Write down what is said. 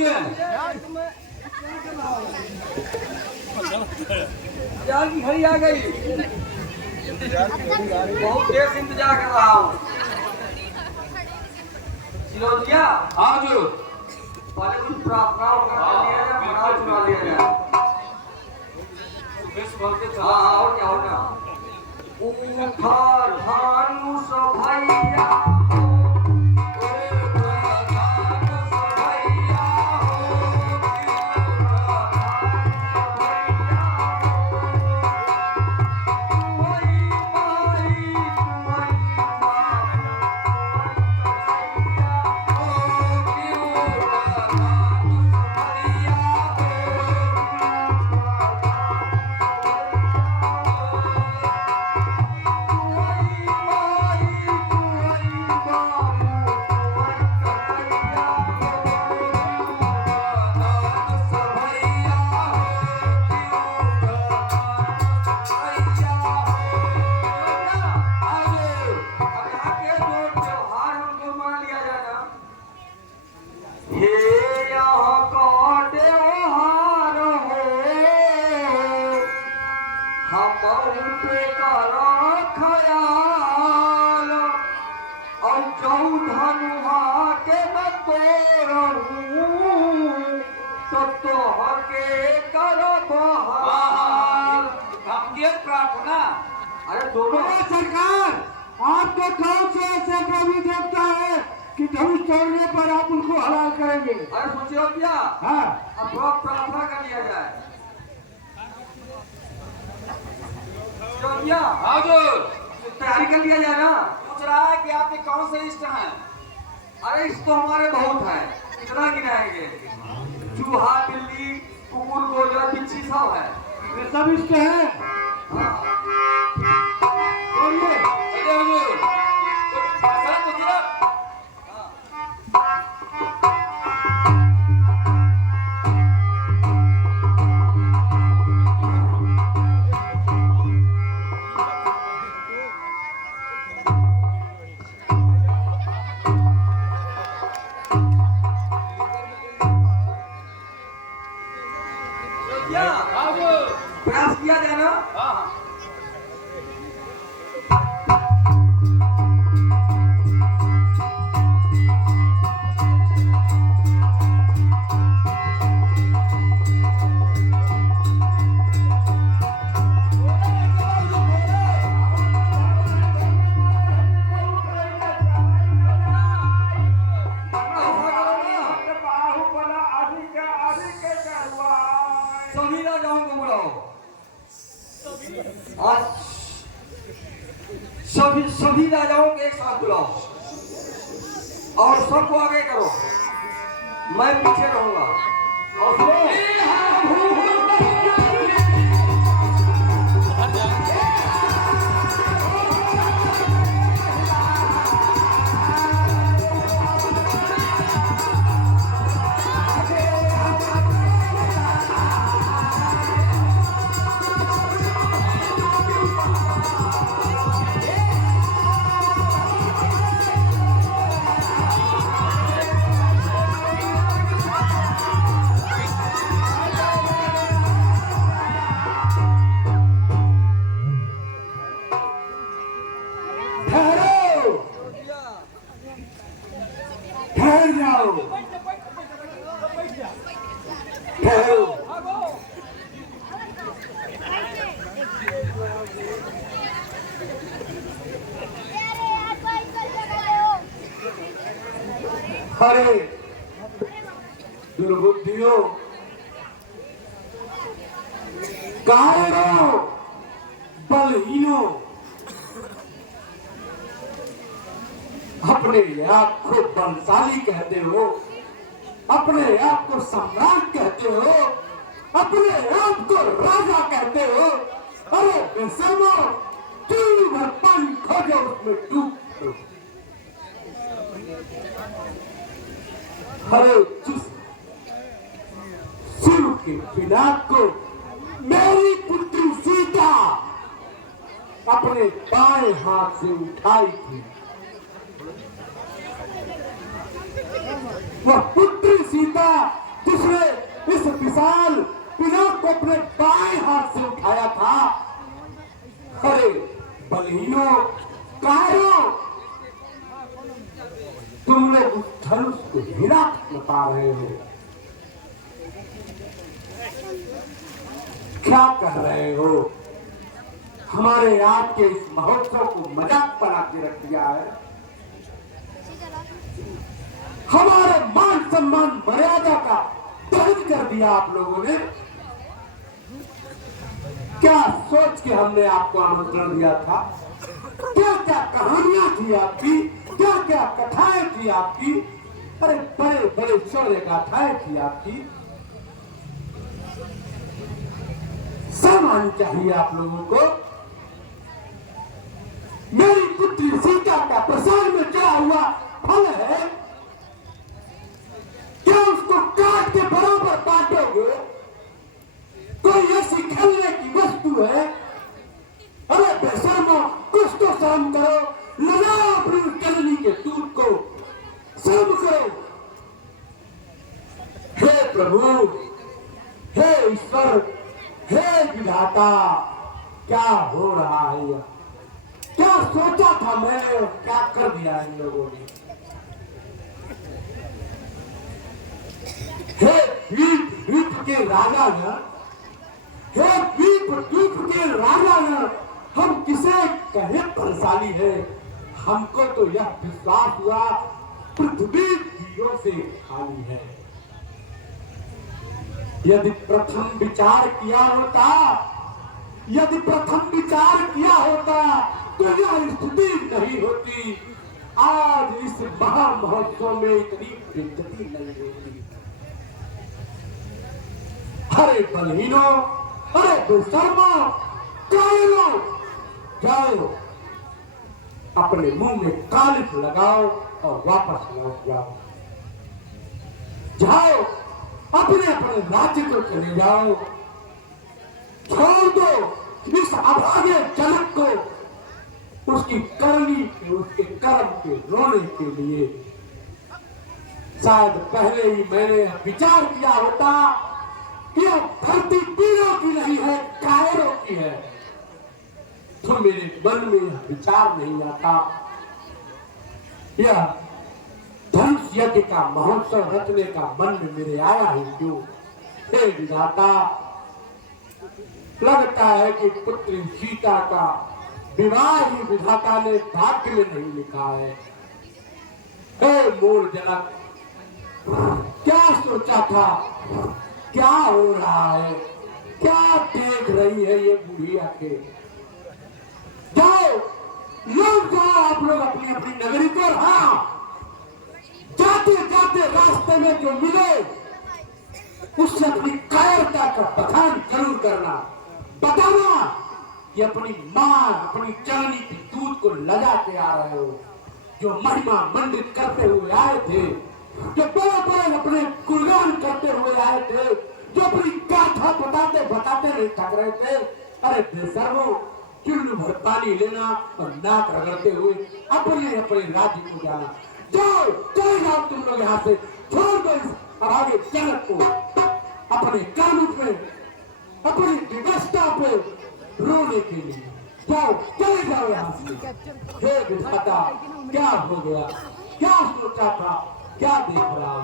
के इंतजार की घड़ी आ गई। बहुत देर से इंतजार कर रहा हूँ। सिरोजिया हाँ जो पहले कुछ प्रार्थना कर लिया जाए, मनाव चुरा लिया जाए। हाँ हाँ, और क्या होगा? उठा धानुष भैया प्रार्थना। अरे दोनों सरकार, आपको कौन से ऐसे प्रभु देवता है कि धनुष तोड़ने पर आप उनको हलाल करेंगे? अरे सोचिए क्या? हाँ, अब बहुत प्रार्थना कर लिया जाए। हाँ जो तैयारी कर लिया जाए ना। पूछ रहा है कि आपके कौन से इष्ट हैं? अरे इष्ट तो हमारे बहुत है, कितना गिनाएंगे? चूहा, बिल्ली, कुकुर, गोजर, बिच्छी सब है। ये सब इष्ट है। बोलिए। अरे हुजूर, तो भाषण तो सिर्फ प्रयास किया जाए ना। हाँ हाँ सभी राजाओं को बुलाओ। आज सभी राजाओं को एक साथ बुलाओ और सबको आगे करो, मैं पीछे रहूंगा। और सुनो, अरे दुर्बुद्धियों, कायरों, बलहीनों, अपने आप को बलशाली कहते हो, अपने आप को सम्राट कहते हो, अपने आप को राजा कहते हो। अरे बेशर्मो, चूड़ी भर पानी खोजो, उसमें डूब दो। अरे शिव के पिनाक को मेरी पुत्री सीता अपने बाएं हाथ से उठाई थी। वह पुत्री सीता विशाल पिनाक को अपने बाएं हाथ से उठाया था। अरे बलहीनों, कायरों, तुम लोग उस धनुष को हिला न पा रहे हो। क्या कर रहे हो? हमारे आज के इस महोत्सव को मजाक बना के रख दिया है। हमारे मान सम्मान मर्यादा का दहन कर दिया आप लोगों ने। क्या सोच के हमने आपको आमंत्रण दिया था? क्या क्या कहानियां थी आपकी, क्या क्या कथाएं थी आपकी, अरे बड़े बड़े शौर्य गाथाएं थी आपकी। सम्मान चाहिए आप लोगों को। मेरी पुत्री सीता का प्रसाद में क्या हुआ फल है, क्या उसको काट के बराबर बांटोगे? कोई ऐसी खेलने की वस्तु है? अरे बेशर्मो, कुछ तो शर्म करो, लगाओ अपनी जननी के दूध को, शर्म करो। हे प्रभु, हे ईश्वर, हे विधाता, क्या हो रहा है यह? क्या सोचा था मैंने और क्या कर दिया इन लोगों ने? हे द्वीप द्वीप के राजा न, हे द्वीप द्वीप के राजा न, हम किसे कहे बलशाली है? हमको तो यह विश्वास हुआ पृथ्वी वीरों से खाली है। यदि प्रथम विचार किया होता, यदि प्रथम विचार किया होता तो यह स्थिति नहीं होती। आज इस महामहोत्सव में इतनी बेइज्जती नहीं होती। अरे बलहीनों, अरे बेशर्मों, कायरों, जाओ अपने मुंह में कालिख लगाओ और वापस लौट जाओ। जाओ अपने अपने राज्य को चले जाओ। छोड़ दो इस अभागे जनक को उसकी करनी के, उसके कर्म के रोने के लिए। शायद पहले ही मैंने विचार किया होता कि यह धरती पीड़ों की नहीं है, कायरों की है, तो मेरे मन में यह विचार नहीं आता। यह धनुष यज्ञ का महोत्सव रचने का मन में मेरे आया ही क्यों? हे विधाता, लगता है कि पुत्री सीता का विवाह ही विधाता ने भाग्य में नहीं लिखा है। हे मूल जनक, क्या सोचा था? क्या हो रहा है? क्या देख रही है ये बूढ़ी आंखें? जाओ, लौट जाओ आप लोग अपनी अपनी नगरी को। हाँ, जाते जाते रास्ते में जो मिले उससे अपनी कायरता का बखान जरूर करना। बताना कि अपनी मां, अपनी जननी की दूध को लगा के आ रहे हो, जो महिमा मंडित करते हुए आए थे, जो बड़े बड़े अपने गुणगान करते हुए आए थे, जो अपनी गाथा बताते बताते नहीं थक रहे थे। अरे बेशर्मो, चुल्लू भर पानी लेना और नाक रगड़ते हुए अपने अपने राज्य को जाना। जाओ, चले जाओ तुम लोग यहाँ से, छोड़ दो इस आगे जनक को अपने कानून पे, अपनी व्यवस्था पे रोने के लिए। जाओ, चले जाओ यहाँ से। हे विधाता, क्या हो गया? क्या सोचा था? क्या देख रहा?